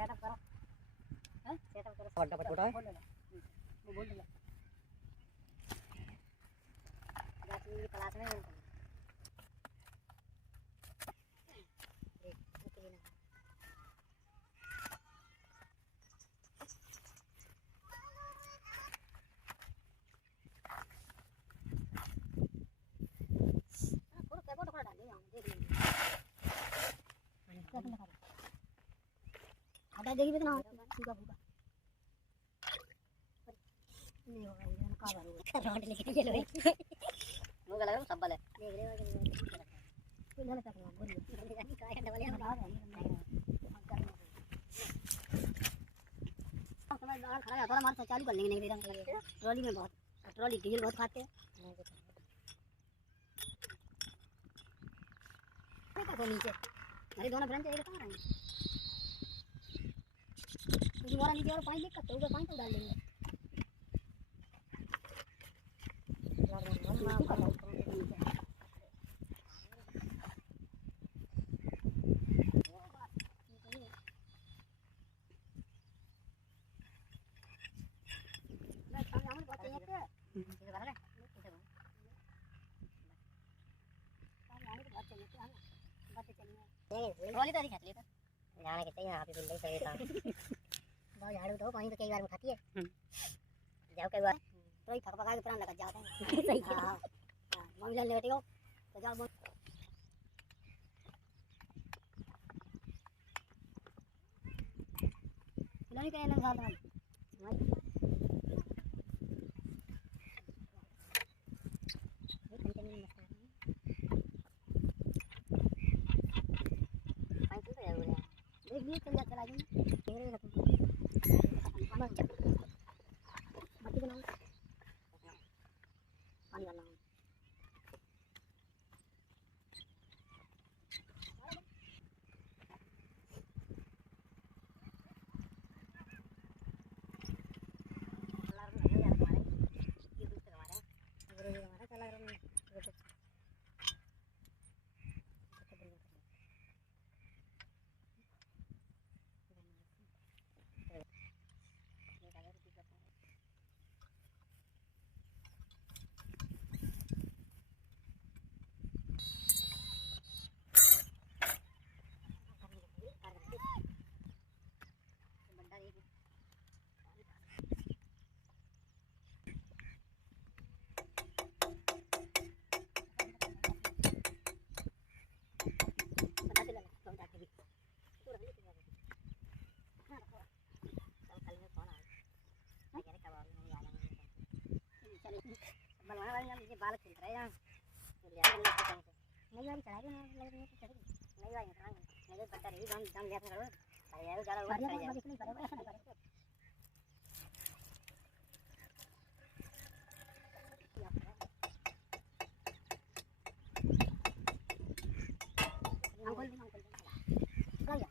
setup करो, हां setup करो, बड़ा छोटा है वो बोल दो जाती क्लास में हटा देगी कितना सूखा फूका नहीं होगा ये का भरूगा रोड लेके चलो वो गला सब बल है देख रहे हो कोई गलत कर बोल नहीं का डबल है बता रहे समझदार खड़ा थोड़ा मार चालू कर लेंगे नहीं रंग लगेगा ट्रॉली में बहुत ट्रॉली डीजल बहुत खाते हैं तो नीचे अरे दोनों ब्रांच एक कहां है क्योंकि वाला नीचे और पानी दिक्कत है ऊपर पानी तो डाल देंगे ट्रॉली तो अधिक खाती है जाने के चाहिए आप ही बिल्डिंग सही था बहुत झाड़ू तो पानी तो कई बार उठाती है जाओ कई बार तो ही थक पका के प्राण लगा जाते हैं सही हां हां मम्मी ले लेटी हो तो जाओ खिलानी कहीं लगा दो एक भी चला चला जाए मेरे लगा बस चल बाकी बनाओ पानी डालना बनवाने वाले ये बाल खिल रहे हैं नहीं वाली चढ़ाई ना लग रही है चढ़ेगी नहीं वाली चढ़ाएंगे नहीं बट्टा रही हम दम लिया करो अरे यार ज्यादा ऊपर चढ़ जाए नहीं करेगा ऐसा ना करेगा अंकल चला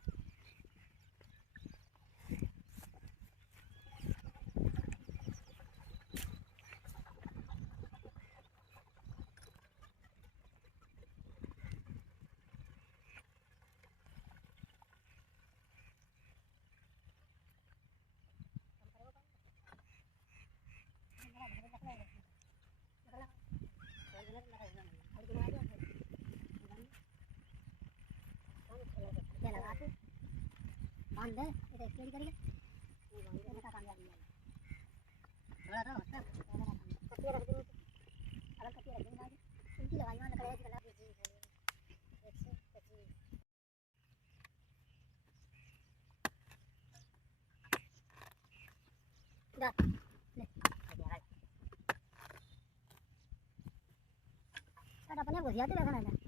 बांध दे इधर स्टेज करिए नहीं बांध दे का कामयाबी है थोड़ा सा होता कटिया रख दूं अलग कटिया रख दूंगा इनकी लगाई मान लगा ऐसी लगा दीजिए 125 दा ले साडा अपने घुसियाते रखना है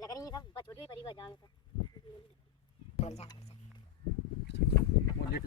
लग रही है सब छोटी हुई परिवार जान बोल जा वो लेट